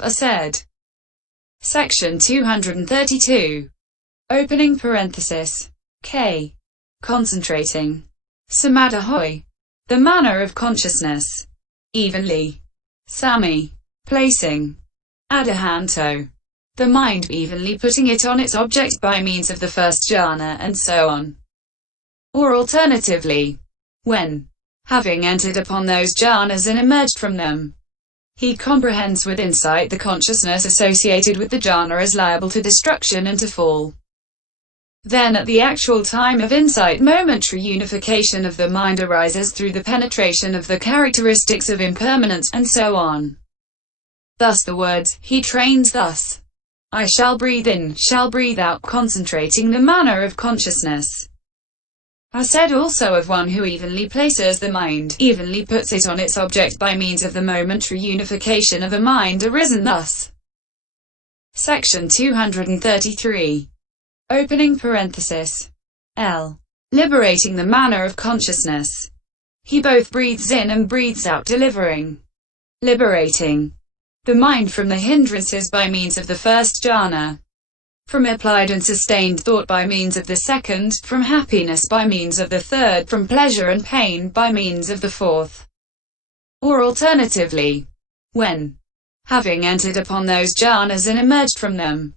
are said. Section 232. Opening parenthesis. K. Concentrating. Samadahaí. The manner of consciousness. Evenly. Samaí. Placing. Adahanto. The mind evenly putting it on its object by means of the first jhana, and so on. Or alternatively, when, having entered upon those jhanas and emerged from them, he comprehends with insight the consciousness associated with the jhana as liable to destruction and to fall. Then at the actual time of insight, momentary unification of the mind arises through the penetration of the characteristics of impermanence, and so on. Thus the words, he trains thus, I shall breathe in, shall breathe out, concentrating the manner of consciousness, are said also of one who evenly places the mind, evenly puts it on its object by means of the momentary unification of the mind arisen thus. Section 233. Opening parenthesis. L. Liberating the manner of consciousness. He both breathes in and breathes out, delivering, liberating the mind from the hindrances by means of the first jhana, from applied and sustained thought by means of the second, from happiness by means of the third, from pleasure and pain by means of the fourth. Or alternatively, when, having entered upon those jhanas and emerged from them,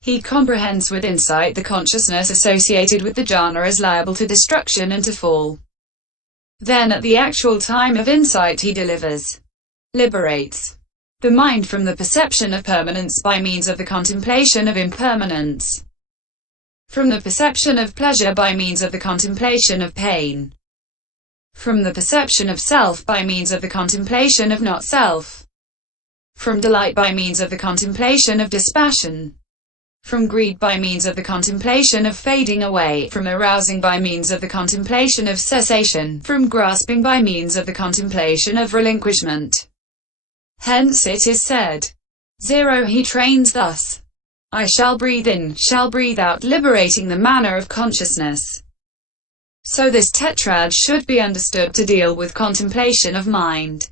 he comprehends with insight the consciousness associated with the jhana as liable to destruction and to fall. Then at the actual time of insight he delivers, liberates, the mind from the perception of permanence by means of the contemplation of impermanence, from the perception of pleasure by means of the contemplation of pain, from the perception of self by means of the contemplation of not self, from delight by means of the contemplation of dispassion, from greed by means of the contemplation of fading away, from arousing by means of the contemplation of cessation, from grasping by means of the contemplation of relinquishment. Hence it is said, 0. He trains thus, I shall breathe in, shall breathe out, liberating the manner of consciousness. So this tetrad should be understood to deal with contemplation of mind.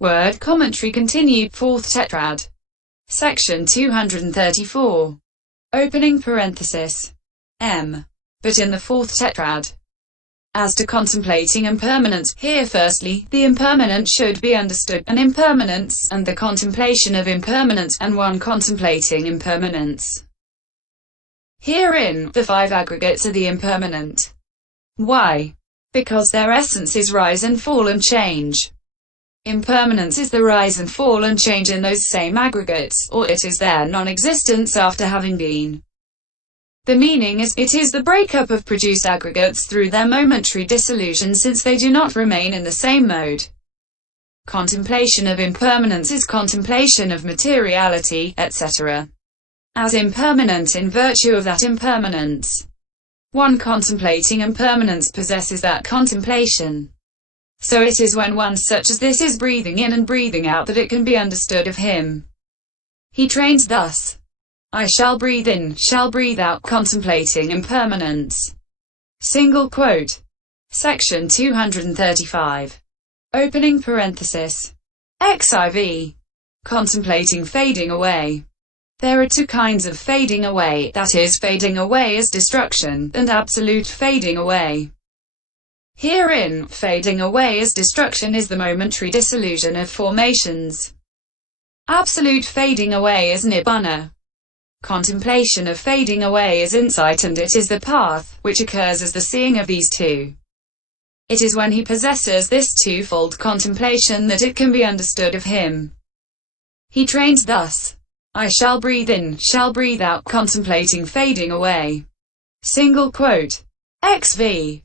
Word commentary continued. Fourth tetrad. Section 234. Opening parenthesis. M. But in the fourth tetrad, as to contemplating impermanence, here firstly, the impermanent should be understood, an impermanence, and the contemplation of impermanence, and one contemplating impermanence. Herein, the five aggregates are the impermanent. Why? Because their essence is rise and fall and change. Impermanence is the rise and fall and change in those same aggregates, or it is their non-existence after having been. The meaning is, it is the breakup of produced aggregates through their momentary dissolution, since they do not remain in the same mode. Contemplation of impermanence is contemplation of materiality, etc., as impermanent in virtue of that impermanence. One contemplating impermanence possesses that contemplation. So it is when one such as this is breathing in and breathing out that it can be understood of him. He trains thus, I shall breathe in, shall breathe out, contemplating impermanence. Single quote. Section 235. Opening parenthesis. XIV. Contemplating fading away. There are two kinds of fading away, that is, fading away as destruction, and absolute fading away. Herein, fading away as destruction is the momentary dissolution of formations. Absolute fading away is nibbana. Contemplation of fading away is insight, and it is the path, which occurs as the seeing of these two. It is when he possesses this twofold contemplation that it can be understood of him. He trains thus, I shall breathe in, shall breathe out, contemplating fading away. Single quote. XV.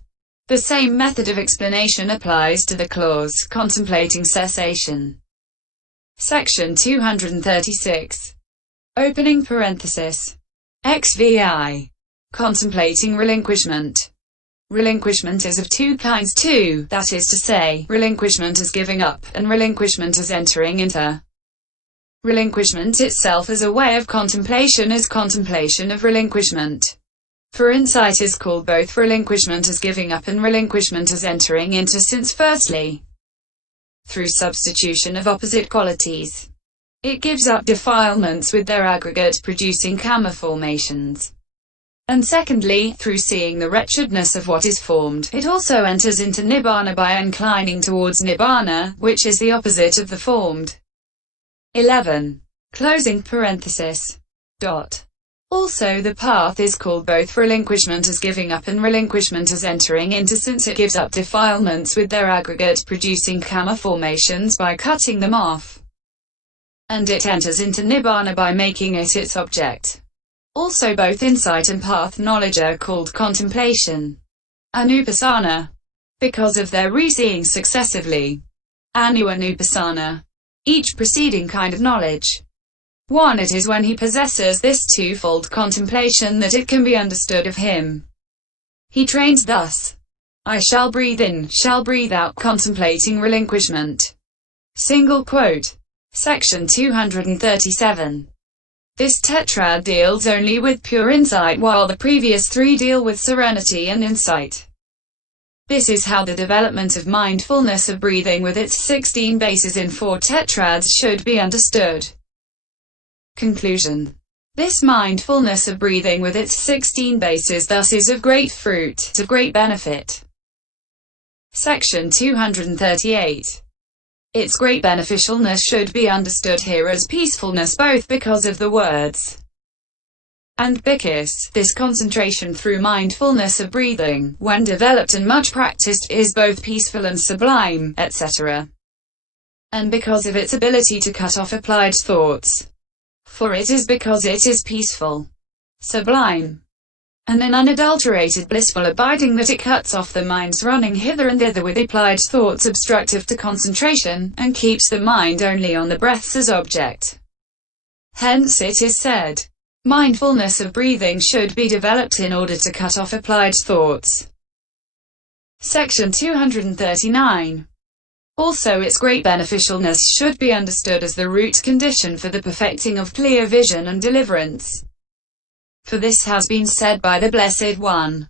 The same method of explanation applies to the clause, contemplating cessation. Section 236. Opening parenthesis. XVI. Contemplating relinquishment. Relinquishment is of two kinds too, that is to say, relinquishment as giving up, and relinquishment as entering into. Relinquishment itself as a way of contemplation is contemplation of relinquishment. For insight is called both relinquishment as giving up and relinquishment as entering into, since firstly, through substitution of opposite qualities, It gives up defilements with their aggregate producing karma formations. And secondly, through seeing the wretchedness of what is formed, it also enters into nibbana by inclining towards nibbana, which is the opposite of the formed. 11. Closing parenthesis. Also the path is called both relinquishment as giving up and relinquishment as entering into, since it gives up defilements with their aggregate producing karma formations by cutting them off. And it enters into nibbana by making it its object. Also both insight and path knowledge are called contemplation, anupassana, because of their re-seeing successively, anupassana, each preceding kind of knowledge. 1. It is when he possesses this twofold contemplation that it can be understood of him. He trains thus. I shall breathe in, shall breathe out, contemplating relinquishment. Single quote. Section 237. This tetrad deals only with pure insight, while the previous 3 deal with serenity and insight. This is how the development of mindfulness of breathing with its 16 bases in 4 tetrads should be understood. Conclusion. This mindfulness of breathing with its 16 bases thus is of great fruit, of great benefit. Section 238. Its great beneficialness should be understood here as peacefulness, both because of the words and because this concentration through mindfulness of breathing, when developed and much practiced, is both peaceful and sublime, etc. And because of its ability to cut off applied thoughts. For it is because it is peaceful, sublime, and an unadulterated blissful abiding that it cuts off the mind's running hither and thither with applied thoughts obstructive to concentration, and keeps the mind only on the breaths as object. Hence it is said, mindfulness of breathing should be developed in order to cut off applied thoughts. Section 239. Also its great beneficialness should be understood as the root condition for the perfecting of clear vision and deliverance. For this has been said by the Blessed One.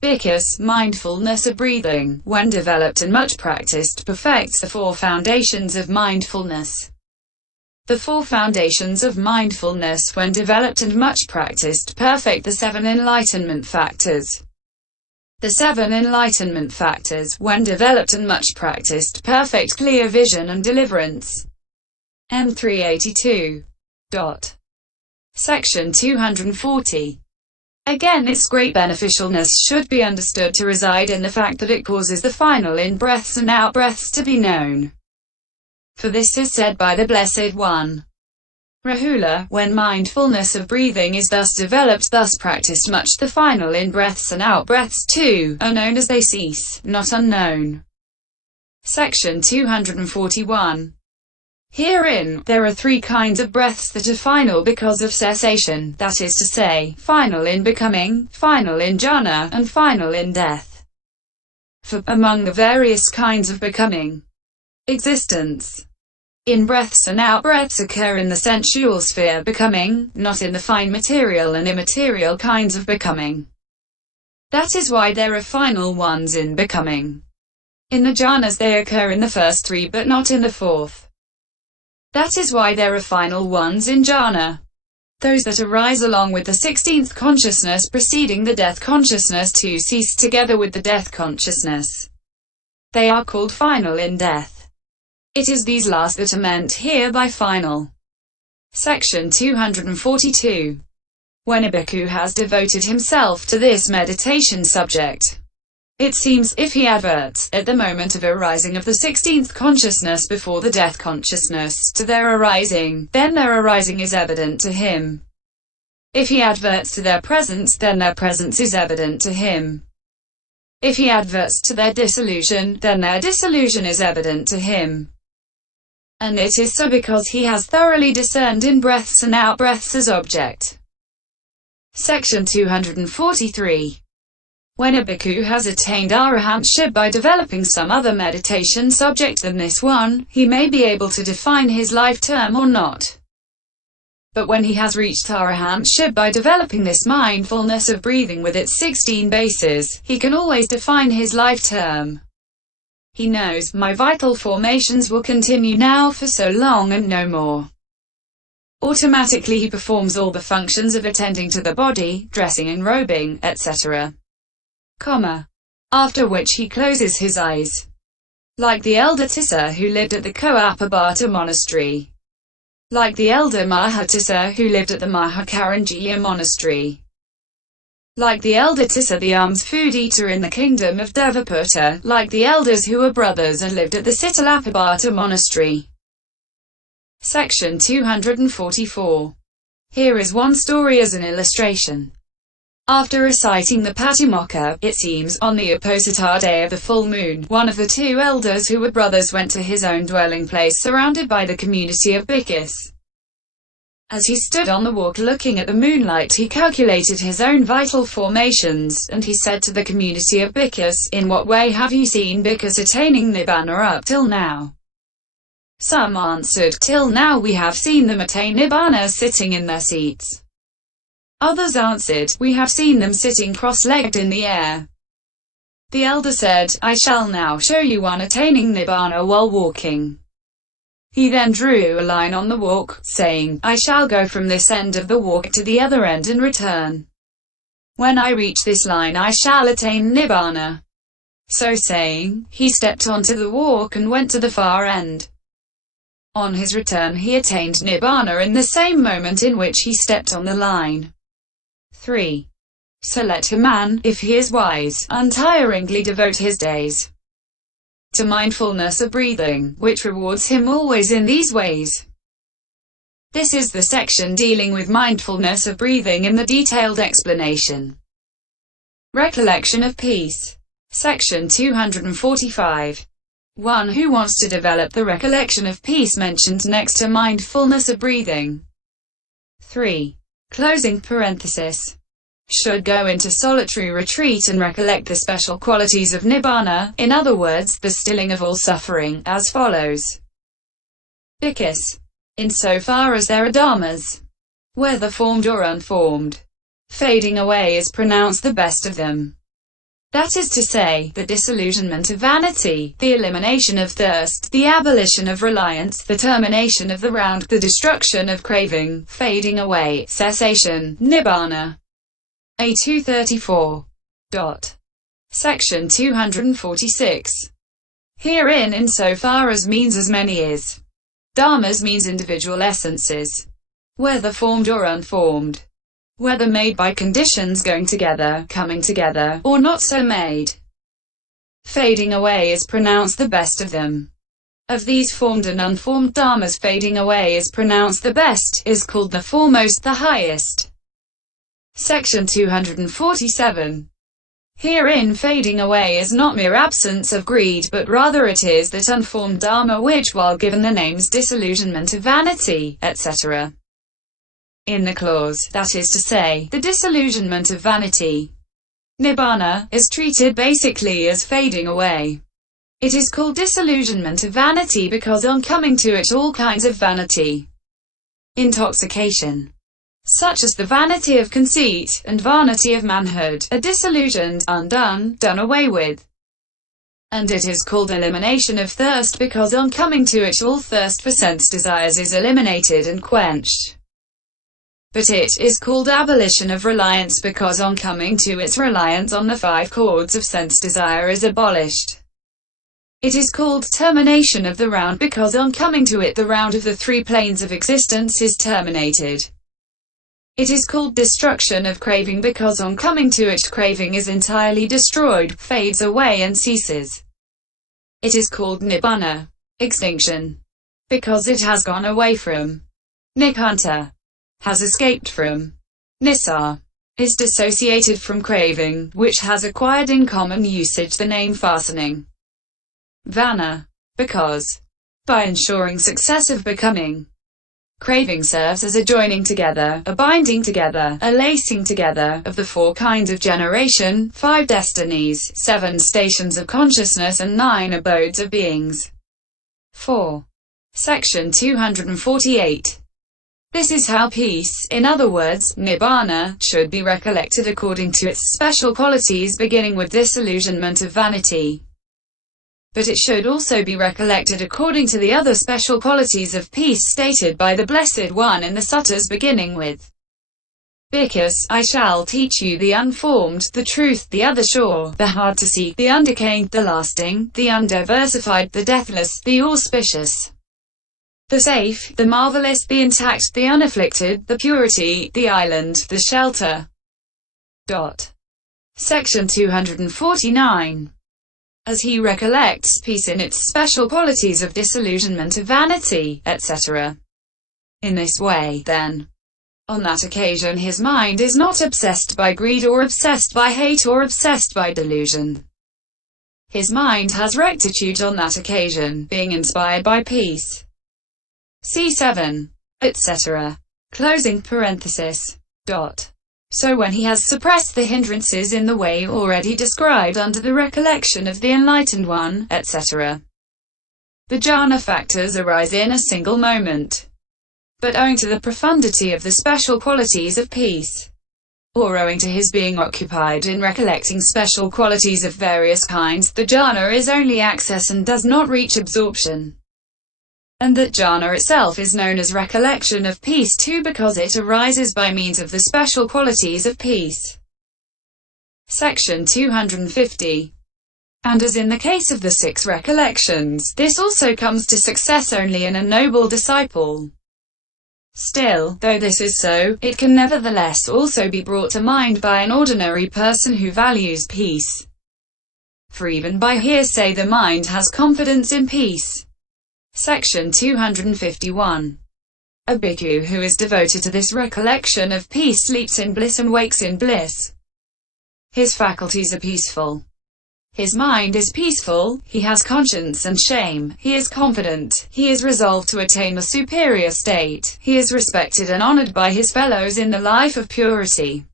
Because mindfulness of breathing, when developed and much practiced, perfects the 4 foundations of mindfulness. The 4 foundations of mindfulness, when developed and much practiced, perfect the 7 enlightenment factors. The 7 enlightenment factors, when developed and much practiced, perfect clear vision and deliverance. M382. Section 240. Again, its great beneficialness should be understood to reside in the fact that it causes the final in-breaths and out-breaths to be known. For this is said by the Blessed One. Rahula, when mindfulness of breathing is thus developed, thus practiced much, the final in-breaths and out-breaths too are known as they cease, not unknown. Section 241. Herein, there are 3 kinds of breaths that are final because of cessation, that is to say, final in becoming, final in jhana, and final in death. For, among the various kinds of becoming, existence, in-breaths and out-breaths occur in the sensual sphere becoming, not in the fine material and immaterial kinds of becoming. That is why there are final ones in becoming. In the jhanas they occur in the first 3 but not in the 4th. That is why there are final ones in jhana. Those that arise along with the 16th consciousness preceding the death consciousness to cease together with the death consciousness. They are called final in death. It is these last that are meant here by final. Section 242. When a bhikkhu has devoted himself to this meditation subject, it seems, if he adverts, at the moment of arising of the 16th consciousness before the death consciousness, to their arising, then their arising is evident to him. If he adverts to their presence, then their presence is evident to him. If he adverts to their dissolution, then their dissolution is evident to him. And it is so because he has thoroughly discerned in-breaths and out-breaths as object. Section 243. When a bhikkhu has attained arahantship by developing some other meditation subject than this one, he may be able to define his life term or not. But when he has reached arahantship by developing this mindfulness of breathing with its 16 bases, he can always define his life term. He knows, my vital formations will continue now for so long and no more. Automatically he performs all the functions of attending to the body, dressing and robing, etc. After which he closes his eyes. Like the elder Tissa who lived at the Koapabhata monastery. Like the elder Mahatissa who lived at the Mahakaranjaya monastery. Like the elder Tissa the alms food eater in the kingdom of Devaputta, like the elders who were brothers and lived at the Sitalapabhata monastery. Section 244. Here is one story as an illustration. After reciting the Patimokkha, it seems, on the Apposita day of the full moon, one of the two elders who were brothers went to his own dwelling place surrounded by the community of bhikkhus. As he stood on the walk looking at the moonlight, he calculated his own vital formations, and he said to the community of bhikkhus, "In what way have you seen bhikkhus attaining nibbana up till now?" Some answered, "Till now we have seen them attain nibbana sitting in their seats." Others answered, "We have seen them sitting cross-legged in the air." The elder said, "I shall now show you one attaining nibbana while walking." He then drew a line on the walk, saying, "I shall go from this end of the walk to the other end and return. When I reach this line I shall attain nibbana." So saying, he stepped onto the walk and went to the far end. On his return he attained nibbana in the same moment in which he stepped on the line. 3. So let a man, if he is wise, untiringly devote his days to mindfulness of breathing, which rewards him always in these ways. This is the section dealing with mindfulness of breathing in the detailed explanation. Recollection of peace. Section 245. One who wants to develop the recollection of peace mentioned next to mindfulness of breathing. 3. Closing parenthesis. Should go into solitary retreat and recollect the special qualities of nibbana, in other words, the stilling of all suffering, as follows. Bhikkhus. Insofar as there are dharmas, whether formed or unformed, fading away is pronounced the best of them. That is to say, the disillusionment of vanity, the elimination of thirst, the abolition of reliance, the termination of the round, the destruction of craving, fading away, cessation, nibbana. A234. Section 246. Herein insofar as means as many is. Dharmas means individual essences, whether formed or unformed, whether made by conditions going together, coming together, or not so made. Fading away is pronounced the best of them. Of these formed and unformed dharmas, fading away is pronounced the best, is called the foremost, the highest. Section 247. Herein fading away is not mere absence of greed, but rather it is that unformed dharma which, while given the names disillusionment of vanity, etc. in the clause, that is to say, the disillusionment of vanity, nibbana, is treated basically as fading away. It is called disillusionment of vanity because on coming to it all kinds of vanity, intoxication, such as the vanity of conceit, and vanity of manhood, are disillusioned, undone, done away with. And it is called elimination of thirst because on coming to it all thirst for sense desires is eliminated and quenched. But it is called abolition of reliance because on coming to its reliance on the five cords of sense desire is abolished. It is called termination of the round because on coming to it the round of the three planes of existence is terminated. It is called destruction of craving because on coming to it craving is entirely destroyed, fades away and ceases. It is called nibbana, extinction, because it has gone away from. Nibbanta, has escaped from. Nissa, is dissociated from craving, which has acquired in common usage the name fastening. Vana, because, by ensuring successive becoming, craving serves as a joining together, a binding together, a lacing together, of the four kinds of generation, 5 destinies, 7 stations of consciousness and 9 abodes of beings. 4. Section 248. This is how peace, in other words, nibbana, should be recollected according to its special qualities beginning with disillusionment of vanity. but it should also be recollected according to the other special qualities of peace stated by the Blessed One in the suttas beginning with Because I shall teach you the unformed, the truth, the other sure, the hard to seek, the undecaying, the lasting, the undiversified, the deathless, the auspicious, the safe, the marvelous, the intact, the unafflicted, the purity, the island, the shelter. Section 249. As he recollects peace in its special qualities of disillusionment of vanity, etc. In this way, then, on that occasion his mind is not obsessed by greed or obsessed by hate or obsessed by delusion. His mind has rectitude on that occasion, being inspired by peace. C7. etc. Closing parenthesis. So when he has suppressed the hindrances in the way already described under the recollection of the Enlightened One, etc., the jhana factors arise in a single moment. But owing to the profundity of the special qualities of peace, or owing to his being occupied in recollecting special qualities of various kinds, the jhana is only access and does not reach absorption. And that jhana itself is known as recollection of peace too because it arises by means of the special qualities of peace. Section 250. And as in the case of the 6 recollections, this also comes to success only in a noble disciple. Still, though this is so, it can nevertheless also be brought to mind by an ordinary person who values peace. For even by hearsay the mind has confidence in peace. Section 251. A bhikkhu who is devoted to this recollection of peace sleeps in bliss and wakes in bliss. His faculties are peaceful. His mind is peaceful, he has conscience and shame, he is confident, he is resolved to attain a superior state, he is respected and honored by his fellows in the life of purity.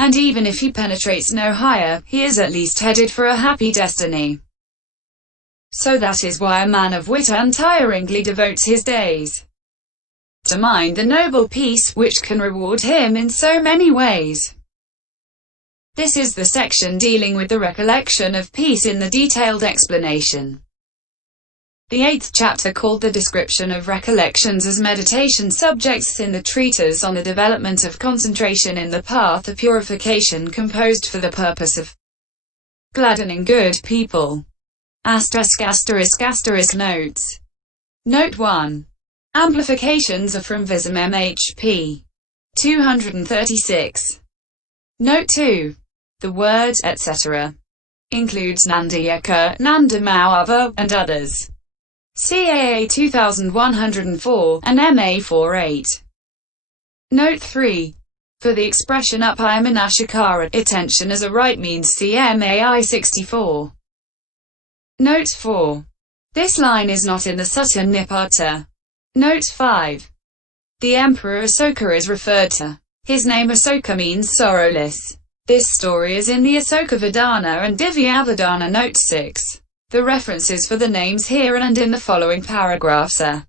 And even if he penetrates no higher, he is at least headed for a happy destiny. So that is why a man of wit untiringly devotes his days to mind the noble peace, which can reward him in so many ways. This is the section dealing with the recollection of peace in the detailed explanation. The 8th chapter, called the description of recollections as meditation subjects in the treatise on the development of concentration in the path of purification, composed for the purpose of gladdening good people. Notes. Note 1. Amplifications are from Visam MHP 236. Note 2. The word, etc. includes Nandiyaka, Nandamauava, and others. CAA 2104, and MA 48. Note 3. For the expression Upayamanashikara, attention as a right means CMAI 64. Note 4. This line is not in the Sutta Nipata. Note 5. The Emperor Asoka is referred to. His name Asoka means sorrowless. This story is in the Asoka Vedana and Divyavadana Note 6. The references for the names here and in the following paragraphs are